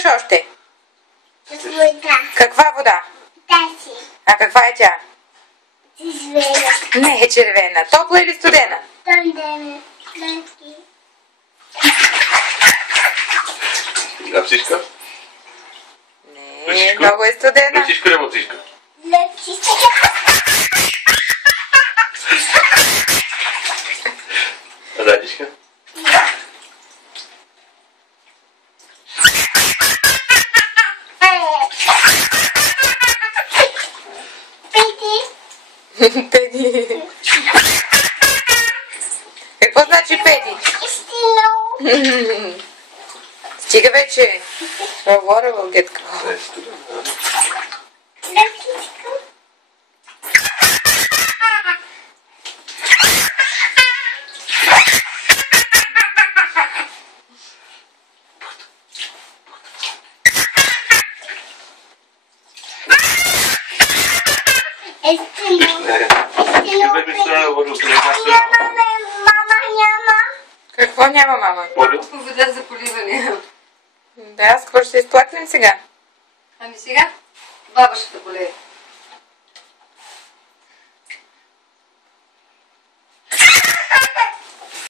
искаш още? Вода. Каква вода? Тази. А каква е тя? Звеля. Не е червена. Топла или студена? Тъндене. Лъки. Лепсичка? Не, много е студена. Лепсичка или мъцичка? Лъки. Радичка? Педи. Какво значи педи? Стига вече. Water will get cold. Какво няма, мама? Вода за поливане. Да, с какво ще се изплакнем сега? Ами сега баба ще те полее.